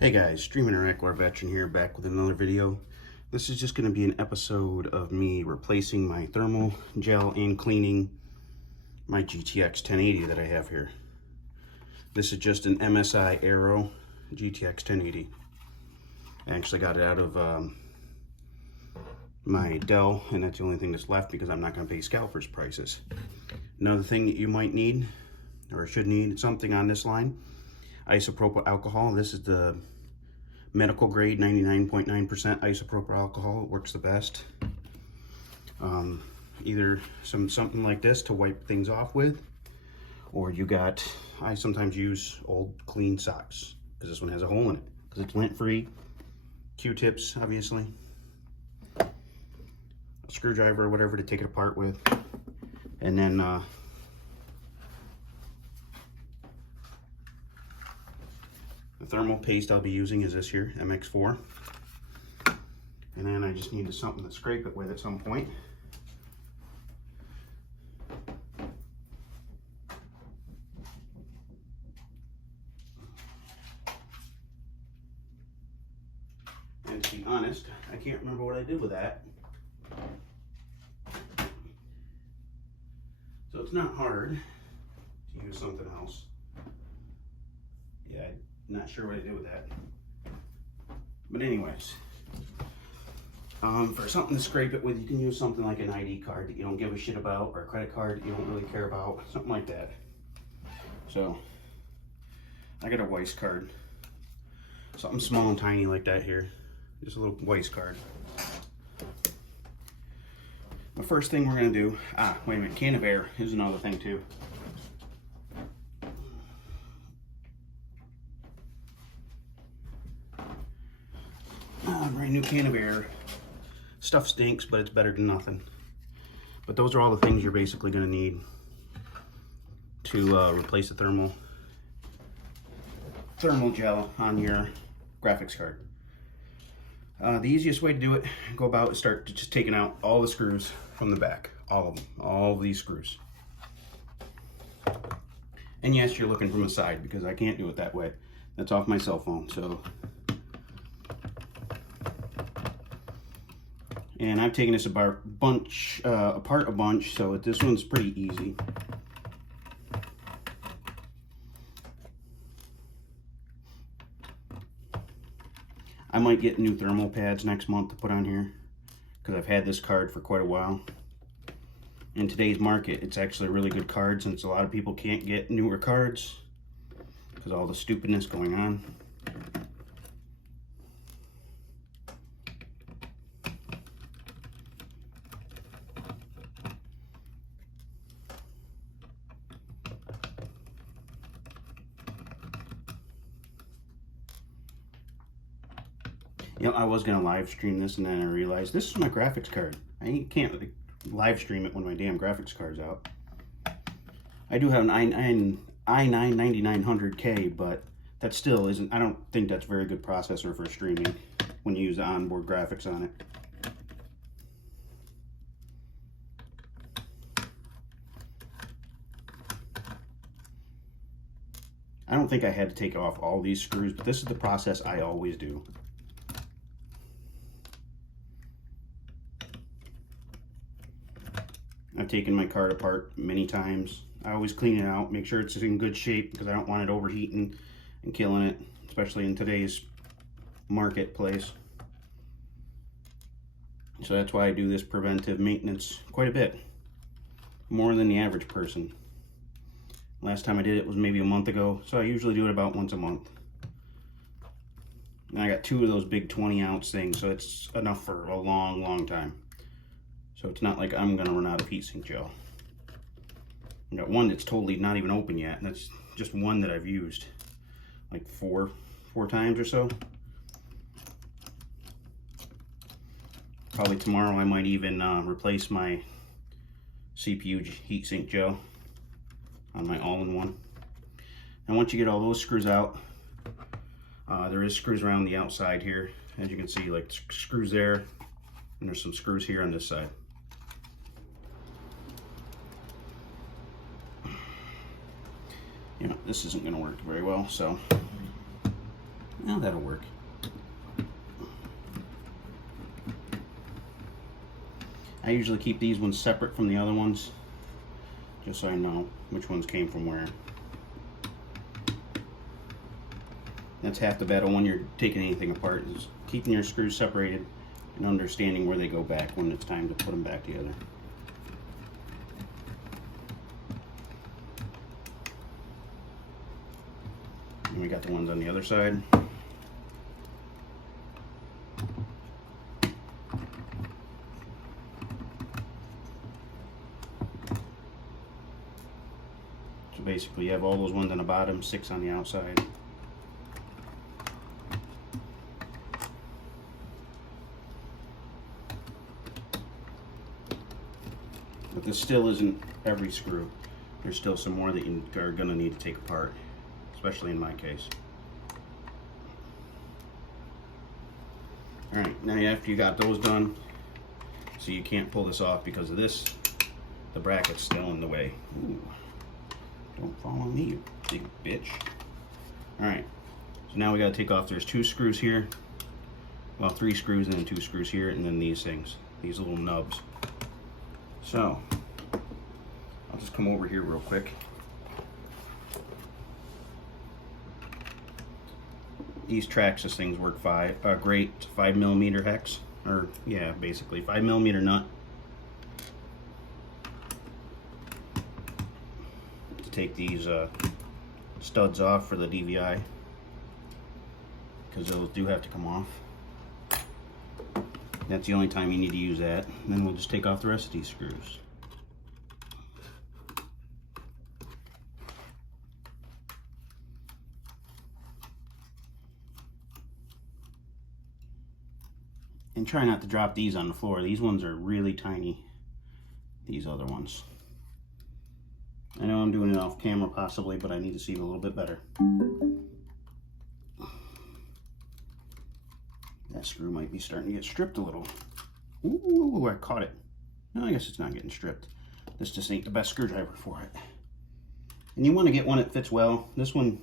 Hey guys, Streaming Iraq War Veteran here, back with another video. This is just going to be an episode of me replacing my thermal gel and cleaning my GTX 1080 that I have here. This is just an MSI Aero GTX 1080. I actually got it out of my Dell, and that's the only thing that's left because I'm not going to pay scalpers prices. Another thing that you might need, or should need, something on this line: isopropyl alcohol. This is the medical grade 99.9% isopropyl alcohol. It works the best. Either something like this to wipe things off with, or I sometimes use old clean socks because this one has a hole in it because it's lint free. Q-tips, obviously, a screwdriver or whatever to take it apart with, and then the thermal paste I'll be using is this here, MX4. And then I just need something to scrape it with at some point. And to be honest, I can't remember what I did with that. So it's not hard to use something else. Yeah, I'm not sure what I did with that. But anyways, for something to scrape it with, you can use something like an ID card that you don't give a shit about, or a credit card that you don't really care about, something like that. So I got a Weiss card, something small and tiny like that here, just a little Weiss card. The first thing we're gonna do, wait a minute, can of air is another thing too. Brand new can of air. Stuff stinks, but it's better than nothing. But those are all the things you're basically going to need to replace the thermal gel on your graphics card. The easiest way to do it, go about, is start just taking out all the screws from the back. All of them. All of these screws. And yes, you're looking from the side because I can't do it that way. That's off my cell phone, so... And I've taken this apart a bunch, so this one's pretty easy. I might get new thermal pads next month to put on here because I've had this card for quite a while. In today's market, it's actually a really good card since a lot of people can't get newer cards because of all the stupidness going on. You know, I was going to live stream this, and then I realized this is my graphics card. I can't really live stream it when my damn graphics card's out. I do have an i9-9900K, but that still isn't, I don't think that's a very good processor for streaming when you use the onboard graphics on it. I don't think I had to take off all these screws, but this is the process I always do. I've taken my card apart many times. I always clean it out, make sure it's in good shape because I don't want it overheating and killing it, especially in today's marketplace. So that's why I do this preventive maintenance quite a bit, more than the average person. Last time I did it was maybe a month ago, so I usually do it about once a month. And I got two of those big 20-ounce things, so it's enough for a long, long time. So it's not like I'm gonna run out of heatsink gel. I got one that's totally not even open yet, and that's just one that I've used like four times or so. Probably tomorrow I might even replace my CPU heatsink gel on my all-in-one. And once you get all those screws out, there is screws around the outside here. As you can see, like screws there, and there's some screws here on this side. You know, this isn't going to work very well, so Now that'll work. I usually keep these ones separate from the other ones, just so I know which ones came from where. That's half the battle when you're taking anything apart, is keeping your screws separated and understanding where they go back when it's time to put them back together. And we got the ones on the other side. So basically you have all those ones on the bottom, 6 on the outside. But this still isn't every screw. There's still some more that you are going to need to take apart, especially in my case. Alright, now after you got those done, so you can't pull this off because of this, the bracket's still in the way. Ooh, don't follow me, you big bitch. Alright, so now we got to take off, there's 2 screws here, well 3 screws and then 2 screws here, and then these things, these little nubs. So, I'll just come over here real quick. These Traxxas things work great. 5mm hex, or yeah, basically 5mm nut. To take these studs off for the DVI, because those do have to come off. That's the only time you need to use that. And then we'll just take off the rest of these screws. And try not to drop these on the floor. These ones are really tiny, these other ones. I know I'm doing it off camera possibly, but I need to see it a little bit better. That screw might be starting to get stripped a little. Ooh, I caught it. No, I guess it's not getting stripped. This just ain't the best screwdriver for it. And you want to get one that fits well. This one,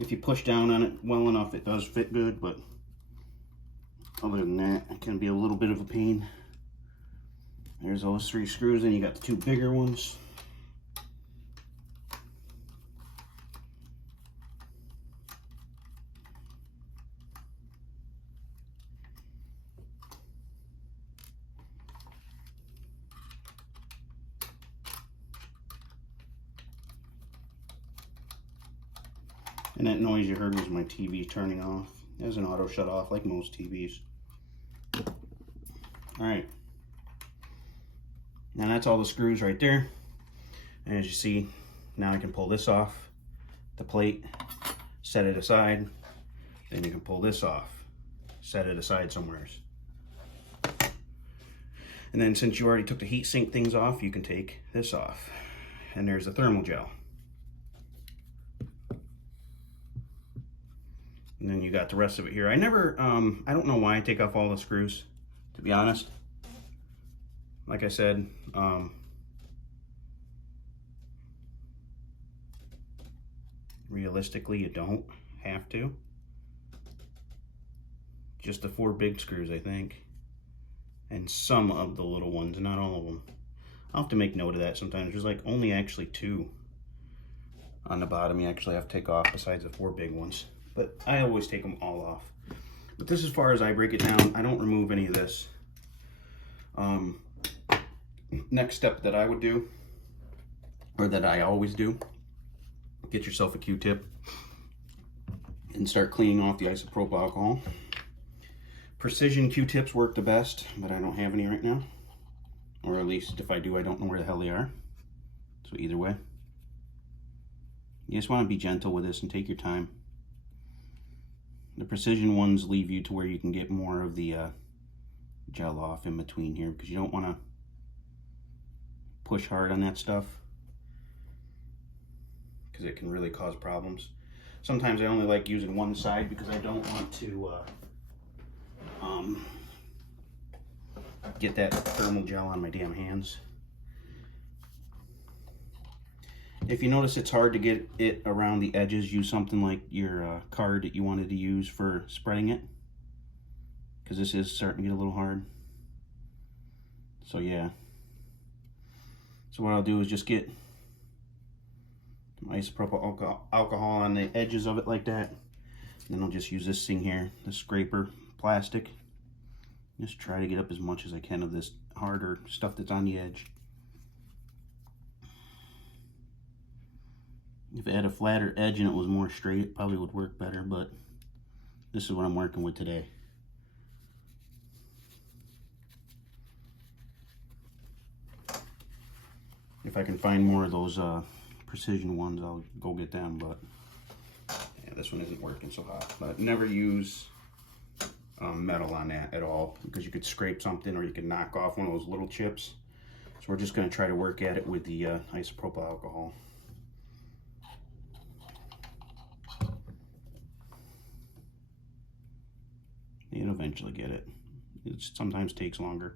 if you push down on it well enough, it does fit good, but other than that, it can be a little bit of a pain. There's those 3 screws, and you got the 2 bigger ones. And that noise you heard was my TV turning off. It has an auto shut off like most TVs. Alright. Now that's all the screws right there. And as you see, now I can pull this off the plate, set it aside. Then you can pull this off, set it aside somewhere. And then since you already took the heat sink things off, you can take this off. And there's the thermal gel. And then you got the rest of it here. I never, I don't know why I take off all the screws, to be honest. Like I said, realistically, you don't have to. Just the 4 big screws, I think. And some of the little ones, not all of them. I'll have to make note of that sometimes. There's like only actually 2 on the bottom you actually have to take off besides the 4 big ones. But I always take them all off. But this, as far as I break it down, I don't remove any of this. Next step that I would do, or that I always do, get yourself a Q-tip and start cleaning off the isopropyl alcohol. Precision Q-tips work the best, but I don't have any right now. Or at least if I do, I don't know where the hell they are. So either way, you just want to be gentle with this and take your time. The precision ones leave you to where you can get more of the gel off in between here, because you don't want to push hard on that stuff, because it can really cause problems. Sometimes I only like using one side because I don't want to get that thermal gel on my damn hands. If you notice it's hard to get it around the edges, use something like your card that you wanted to use for spreading it, because this is starting to get a little hard. So yeah. So what I'll do is just get some isopropyl alcohol on the edges of it like that. And then I'll just use this thing here, the scraper plastic. Just try to get up as much as I can of this harder stuff that's on the edge. If it had a flatter edge and it was more straight, it probably would work better, but this is what I'm working with today. If I can find more of those precision ones, I'll go get them, but yeah, this one isn't working so hot. But never use metal on that at all, because you could scrape something or you could knock off one of those little chips. So we're just going to try to work at it with the isopropyl alcohol. You'll eventually get it. It sometimes takes longer.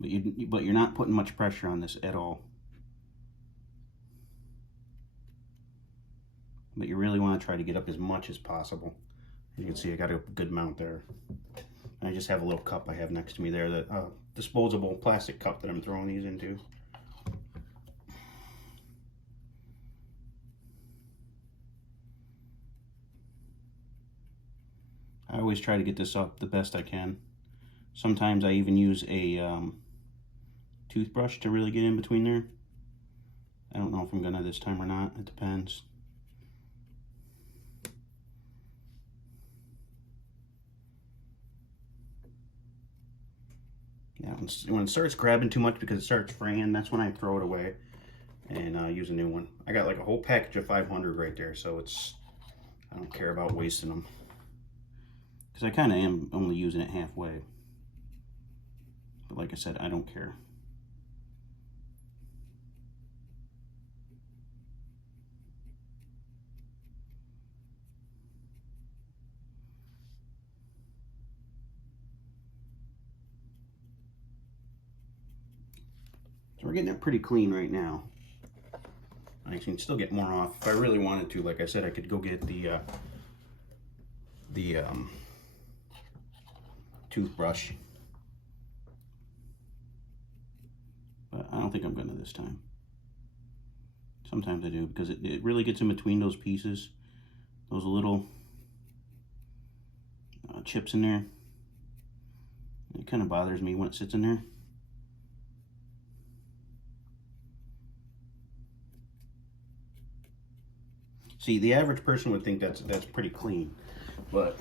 But you're not putting much pressure on this at all. But you really want to try to get up as much as possible. As you can see, I got a good amount there. And I just have a little cup I have next to me there, that disposable plastic cup that I'm throwing these into. I always try to get this up the best I can. Sometimes I even use a toothbrush to really get in between there. I don't know if I'm gonna this time or not, it depends. Yeah, when it starts grabbing too much because it starts fraying, that's when I throw it away and use a new one. I got like a whole package of 500 right there, so I don't care about wasting them. Because I kind of am only using it halfway. But like I said, I don't care. So we're getting it pretty clean right now. I can still get more off. If I really wanted to, like I said, I could go get the toothbrush. But I don't think I'm gonna this time. Sometimes I do, because it really gets in between those pieces, those little chips in there. It kind of bothers me when it sits in there. See, the average person would think that's pretty clean, but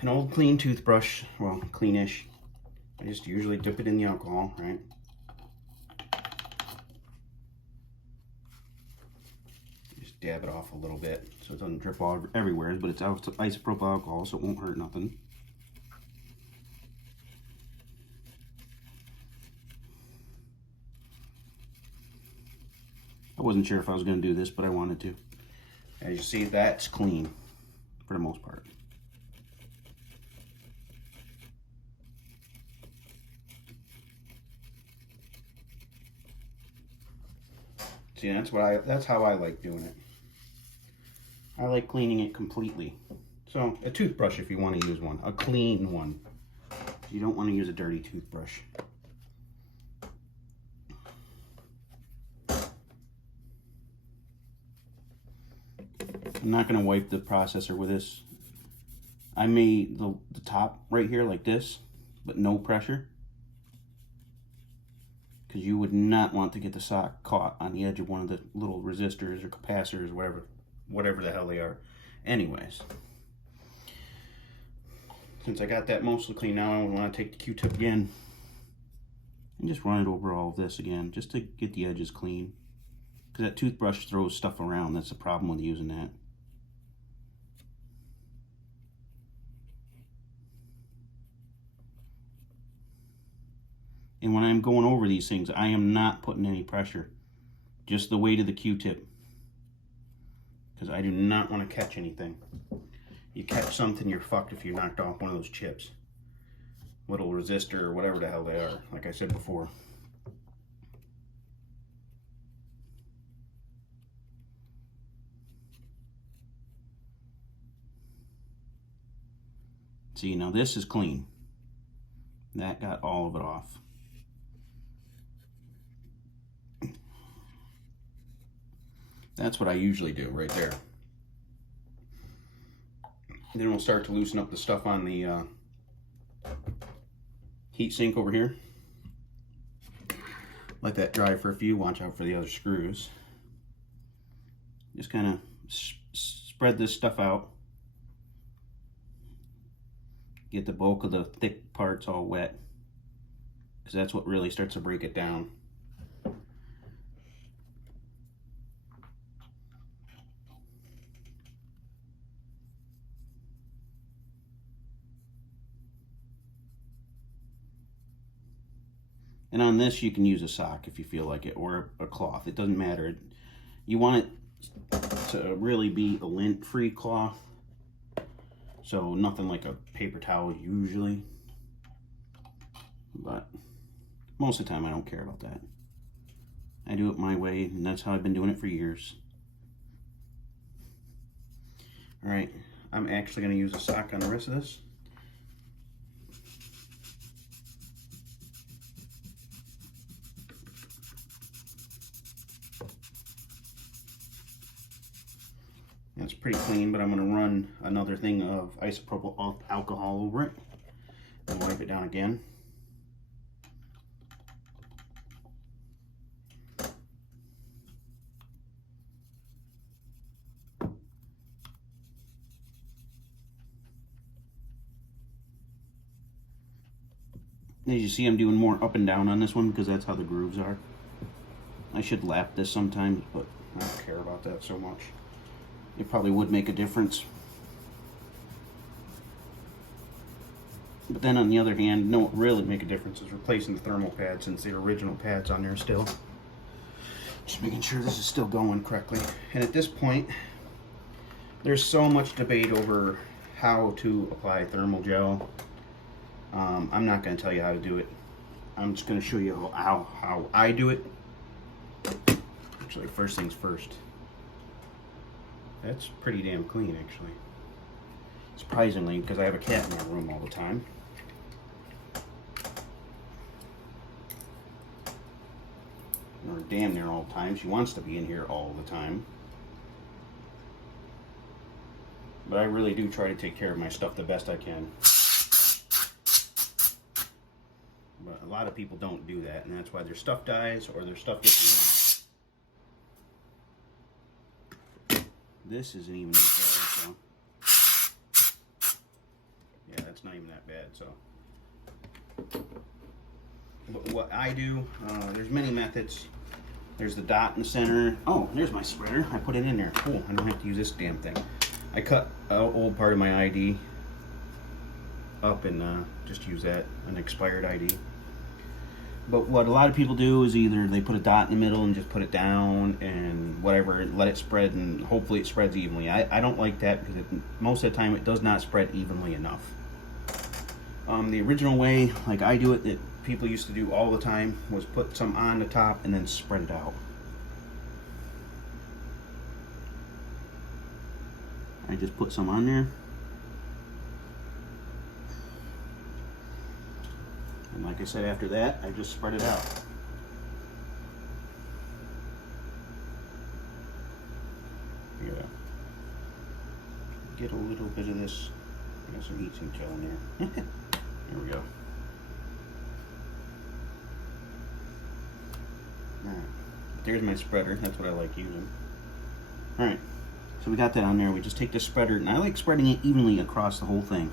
an old clean toothbrush, well, cleanish, I just usually dip it in the alcohol, right? Just dab it off a little bit so it doesn't drip all everywhere, but it's isopropyl alcohol, so it won't hurt nothing. I wasn't sure if I was going to do this, but I wanted to. As you see, that's clean for the most part. See, that's how I like doing it. I like cleaning it completely. So, a toothbrush if you want to use one, a clean one. You don't want to use a dirty toothbrush. I'm not going to wipe the processor with this. I made the top right here like this, but no pressure. Because you would not want to get the sock caught on the edge of one of the little resistors or capacitors, whatever the hell they are. Anyways, since I got that mostly clean, now I want to take the Q-tip again and just run it over all of this again, just to get the edges clean. Because that toothbrush throws stuff around. That's the problem with using that. And when I'm going over these things, I am not putting any pressure. Just the weight of the Q-tip. Because I do not want to catch anything. You catch something, you're fucked if you knocked off one of those chips. little resistor or whatever the hell they are, like I said before. See, now this is clean. That got all of it off. That's what I usually do right there. Then we'll start to loosen up the stuff on the heat sink over here. Let that dry for a few. Watch out for the other screws. Just kind of spread this stuff out. Get the bulk of the thick parts all wet, because that's what really starts to break it down. And on this, you can use a sock if you feel like it, or a cloth. It doesn't matter. You want it to really be a lint-free cloth. So nothing like a paper towel usually. But most of the time I don't care about that. I do it my way, and that's how I've been doing it for years. Alright, I'm actually going to use a sock on the rest of this. That's pretty clean, but I'm going to run another thing of isopropyl alcohol over it and wipe it down again. As you see, I'm doing more up and down on this one because that's how the grooves are. I should lap this sometimes, but I don't care about that so much. It probably would make a difference. But then on the other hand, no, what really make a difference is replacing the thermal pad, since the original pad's on there still. Just making sure this is still going correctly. And at this point, there's so much debate over how to apply thermal gel. I'm not going to tell you how to do it. I'm just going to show you how I do it. Actually, first things first. That's pretty damn clean, actually. Surprisingly, because I have a cat in my room all the time. Or damn near all the time. She wants to be in here all the time. But I really do try to take care of my stuff the best I can. But a lot of people don't do that, and that's why their stuff dies or their stuff gets ruined. This isn't even that bad, so. Yeah, that's not even that bad, so. But what I do, there's many methods. There's the dot in the center. Oh, there's my spreader. I put it in there. Cool, I don't have to use this damn thing. I cut an old part of my ID up and just use that, an expired ID. But what a lot of people do is either they put a dot in the middle and just put it down and whatever, let it spread, and hopefully it spreads evenly. I don't like that because most of the time it does not spread evenly enough. The original way, like I do it, that people used to do all the time, was put some on the top and then spread it out. I just put some on there. And like I said, after that, I just spread it out. I gotta get a little bit of this. I got some heat sink gel in there. Here we go. Alright, there's my spreader. That's what I like using. Alright, so we got that on there. We just take the spreader, and I like spreading it evenly across the whole thing.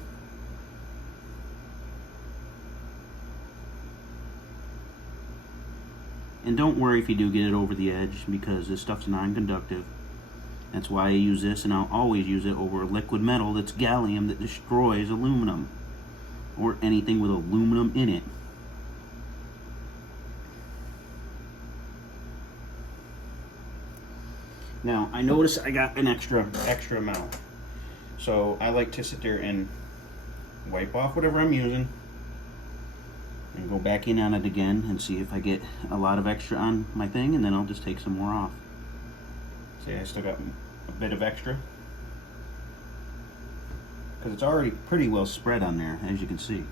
And don't worry if you do get it over the edge, because this stuff's non-conductive. That's why I use this, and I'll always use it over liquid metal that's gallium that destroys aluminum, or anything with aluminum in it. Now, I notice I got an extra amount. So I like to sit there and wipe off whatever I'm using. and go back in on it again and see if I get a lot of extra on my thing, and then I'll just take some more off. See, I still got a bit of extra because it's already pretty well spread on there, as you can see.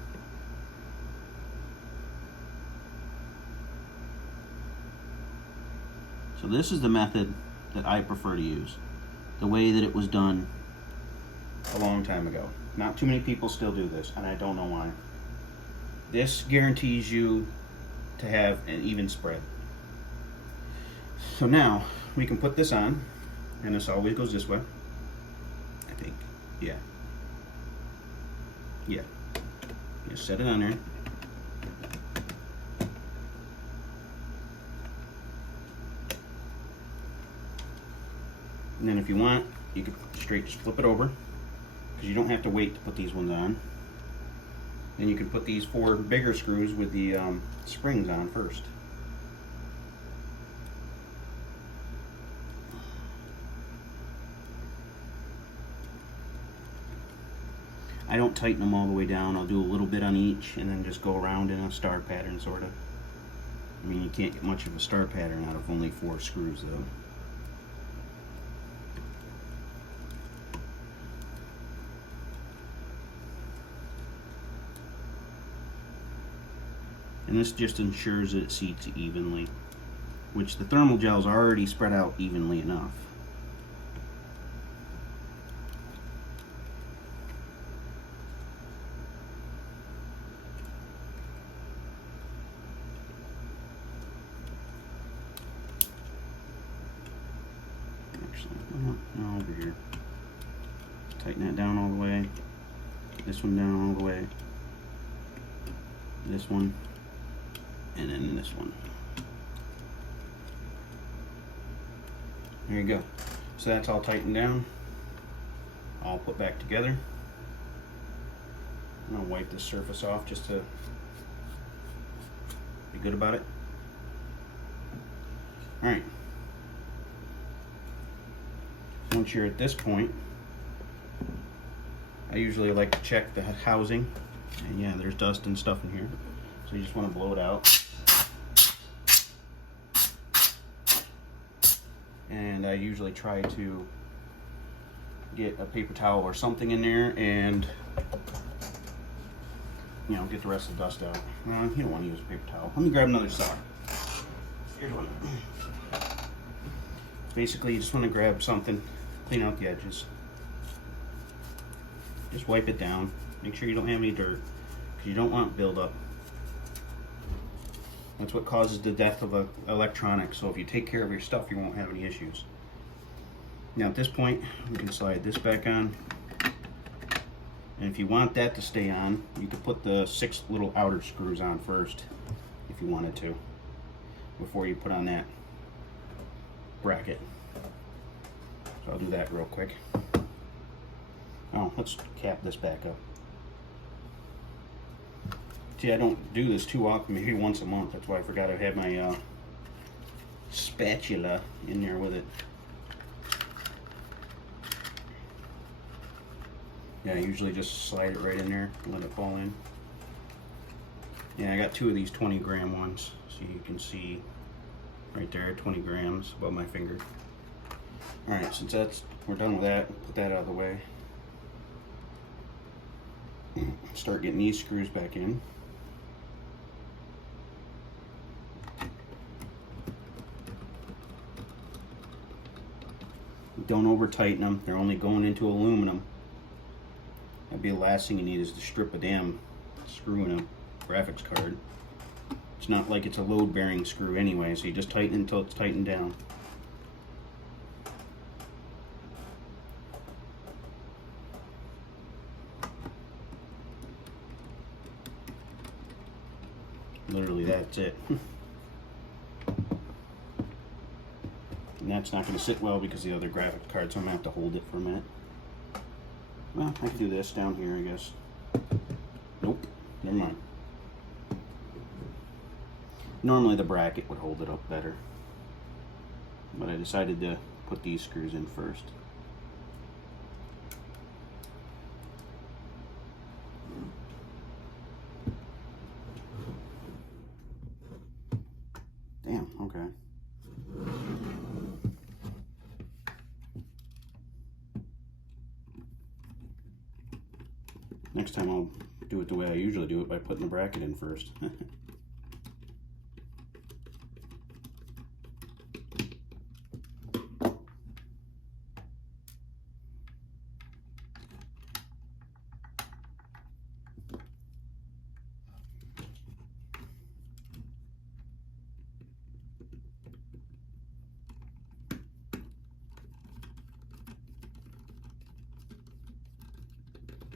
So this is the method that I prefer to use, the way that it was done a long time ago. Not too many people still do this, and I don't know why. This guarantees you to have an even spread. So now we can put this on, and this always goes this way, I think. Yeah. Just set it on there. And then if you want, you could straight just flip it over, because you don't have to wait to put these ones on. Then you can put these 4 bigger screws with the springs on first. I don't tighten them all the way down. I'll do a little bit on each and then just go around in a star pattern, sort of. I mean, you can't get much of a star pattern out of only 4 screws, though. And this just ensures that it seats evenly, which the thermal gels are already spread out evenly enough. Actually, no, over here. Tighten that down all the way. This one down all the way. This one. And then this one. There you go. So that's all tightened down. All put back together. I'm gonna wipe this surface off just to be good about it. Alright. Once you're at this point, I usually like to check the housing. And yeah, there's dust and stuff in here. So you just want to blow it out. And I usually try to get a paper towel or something in there and, you know, get the rest of the dust out. You don't want to use a paper towel. Let me grab another saw. Here's one. Basically, you just want to grab something, clean out the edges. Just wipe it down. Make sure you don't have any dirt, because you don't want buildup. That's what causes the death of electronics. So if you take care of your stuff, you won't have any issues. Now at this point, we can slide this back on. And if you want that to stay on, you could put the 6 little outer screws on first, if you wanted to, before you put on that bracket. So I'll do that real quick. Oh, let's cap this back up. See, I don't do this too often, maybe once a month. That's why I forgot I had my spatula in there with it. Yeah, I usually just slide it right in there and let it fall in. Yeah, I got 2 of these 20-gram ones, so you can see right there, 20 grams above my finger. Alright, since we're done with that, put that out of the way. Start getting these screws back in. Don't over tighten them. They're only going into aluminum. That'd be the last thing you need, is to strip a damn screw in a graphics card. It's not like it's a load bearing screw anyway, so you just tighten it until it's tightened down. Literally, that's it. And that's not going to sit well because the other graphics card, so I'm going to have to hold it for a minute. Well, I can do this down here, I guess. Nope, never mind. Normally the bracket would hold it up better, but I decided to put these screws in first. Damn, okay. Next time I'll do it the way I usually do it, by putting the bracket in first.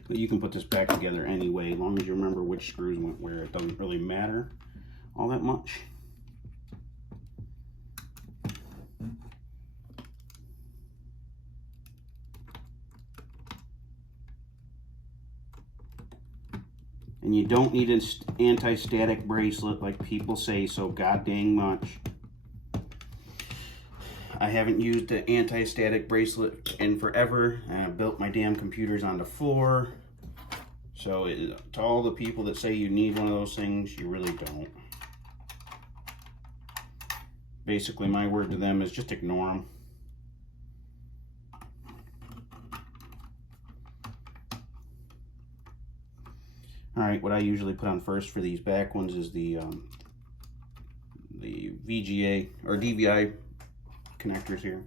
But you can put this back together anyway, as long as you remember which screws went where. It doesn't really matter all that much. And you don't need an anti-static bracelet like people say so god dang much. I haven't used the anti-static bracelet in forever, and I've built my damn computers on the floor. So to all the people that say you need one of those things, you really don't. Basically, my word to them is just ignore them. Alright, what I usually put on first for these back ones is the VGA or DVI connectors here.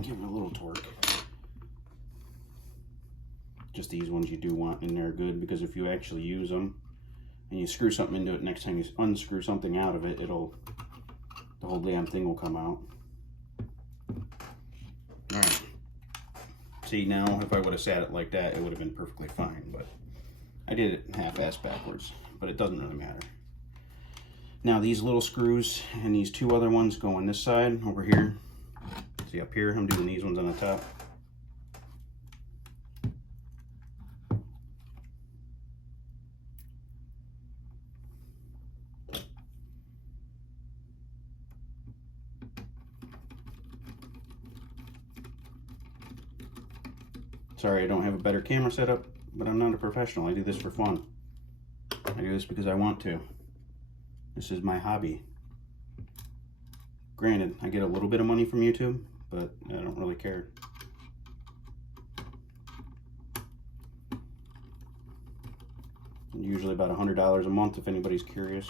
Give them a little torque. Just these ones you do want, and they're good because if you actually use them and you screw something into it, next time you unscrew something out of it, the whole damn thing will come out. Alright. See, now if I would have sat it like that, it would have been perfectly fine, but I did it half-ass backwards, but it doesn't really matter. Now these little screws and these two other ones go on this side over here. See up here, I'm doing these ones on the top. Sorry I don't have a better camera setup, but I'm not a professional. I do this for fun. I do this because I want to. This is my hobby. Granted, I get a little bit of money from YouTube, but I don't really care. Usually about $100 a month if anybody's curious.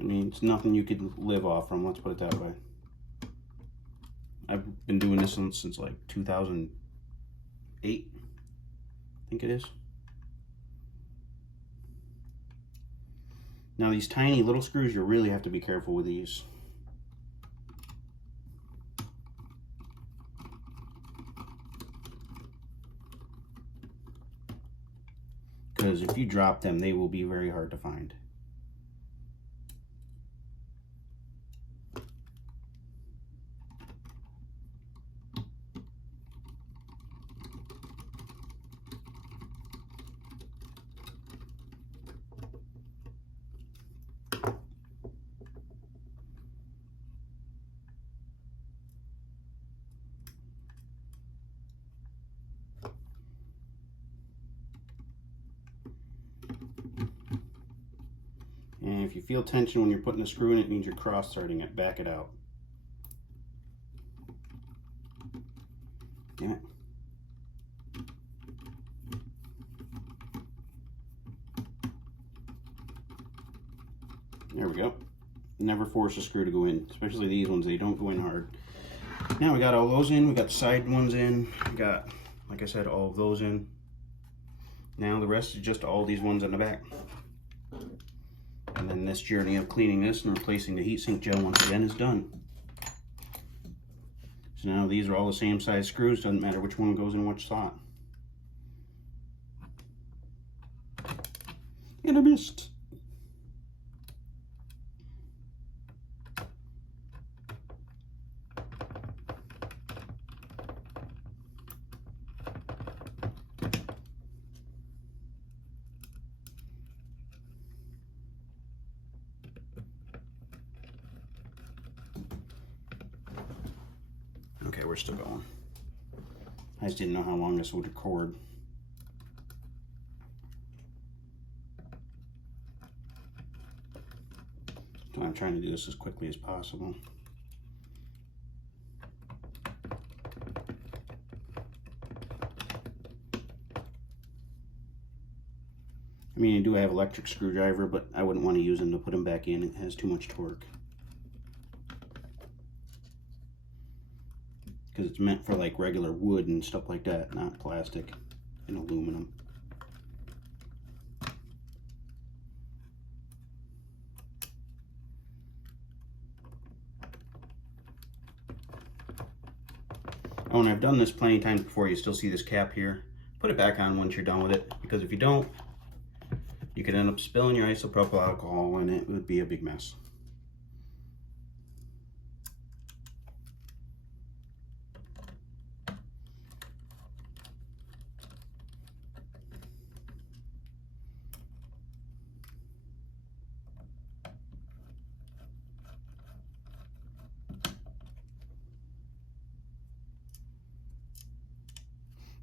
I mean, it's nothing you could live off from, let's put it that way. I've been doing this since like 2008, I think it is. Now these tiny little screws, you really have to be careful with these. Because if you drop them, they will be very hard to find. And if you feel tension when you're putting a screw in, it means you're cross-threading it. Back it out. Yeah. There we go. Never force a screw to go in, especially these ones. They don't go in hard. Now we got all those in. We got the side ones in. We got, like I said, all of those in. Now the rest is just all these ones on the back. And then this journey of cleaning this and replacing the heatsink gel once again is done. So now these are all the same size screws, doesn't matter which one goes in which slot. And I missed. Okay, we're still going. I just didn't know how long this would record. I'm trying to do this as quickly as possible. I mean, I do have electric screwdriver, but I wouldn't want to use them to put them back in. It has too much torque. Because it's meant for like regular wood and stuff like that, not plastic and aluminum. Oh, and I've done this plenty of times before. You still see this cap here. Put it back on once you're done with it, because if you don't, you could end up spilling your isopropyl alcohol and it would be a big mess.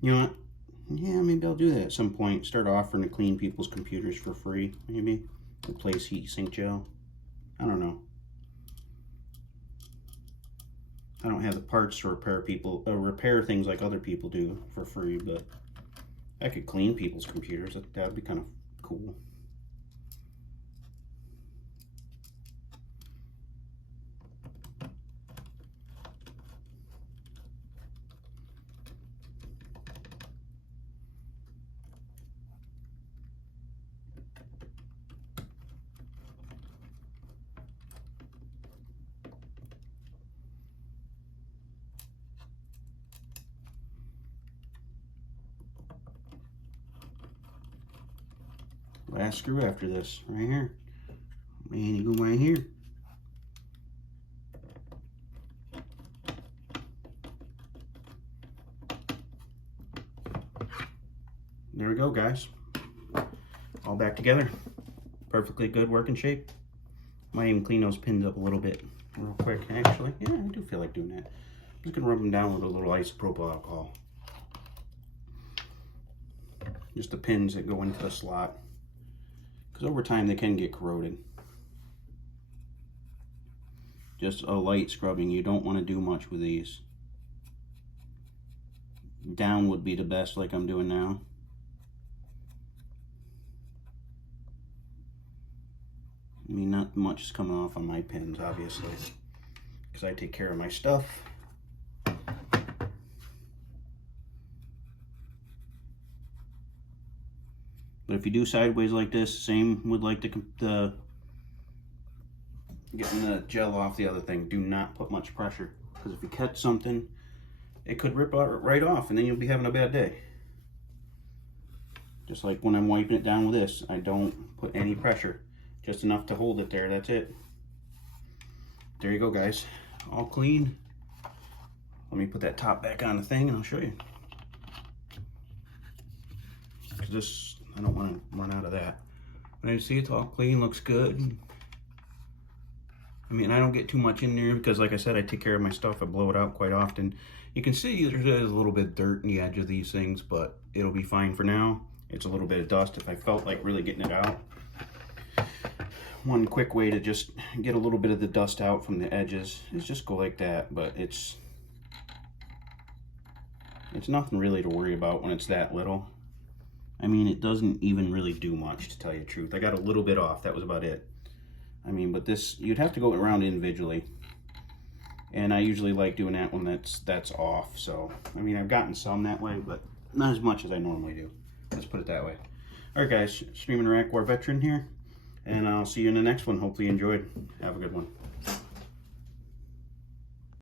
You know what? Yeah, maybe I'll do that at some point. Start offering to clean people's computers for free, maybe. Replace heat sink gel. I don't know. I don't have the parts to repair things like other people do for free, but I could clean people's computers. That would be kind of cool. Last screw after this, right here. And you go right here. There we go, guys. All back together. Perfectly good working shape. Might even clean those pins up a little bit real quick, actually. Yeah, I do feel like doing that. I'm just gonna rub them down with a little isopropyl alcohol. Just the pins that go into the slot. Because over time they can get corroded. Just a light scrubbing. You don't want to do much with these. Down would be the best, like I'm doing now. I mean, not much is coming off on my pins, obviously, because I take care of my stuff. But if you do sideways like this, same with like the getting the gel off the other thing. Do not put much pressure, because if you catch something, it could rip right off, and then you'll be having a bad day. Just like when I'm wiping it down with this, I don't put any pressure. Just enough to hold it there, that's it. There you go, guys. All clean. Let me put that top back on the thing and I'll show you. Because this, I don't want to run out of that. But you see it's all clean, looks good. I mean, I don't get too much in there because, like I said, I take care of my stuff. I blow it out quite often. You can see there's a little bit of dirt in the edge of these things, but it'll be fine for now. It's a little bit of dust if I felt like really getting it out. One quick way to just get a little bit of the dust out from the edges is just go like that, but it's nothing really to worry about when it's that little. I mean, it doesn't even really do much, to tell you the truth. I got a little bit off, that was about it. I mean, but this, you'd have to go around individually. And I usually like doing that when that's off, so. I mean, I've gotten some that way, but not as much as I normally do. Let's put it that way. All right, guys, Streaming Iraq War Veteran here. And I'll see you in the next one. Hopefully you enjoyed. Have a good one.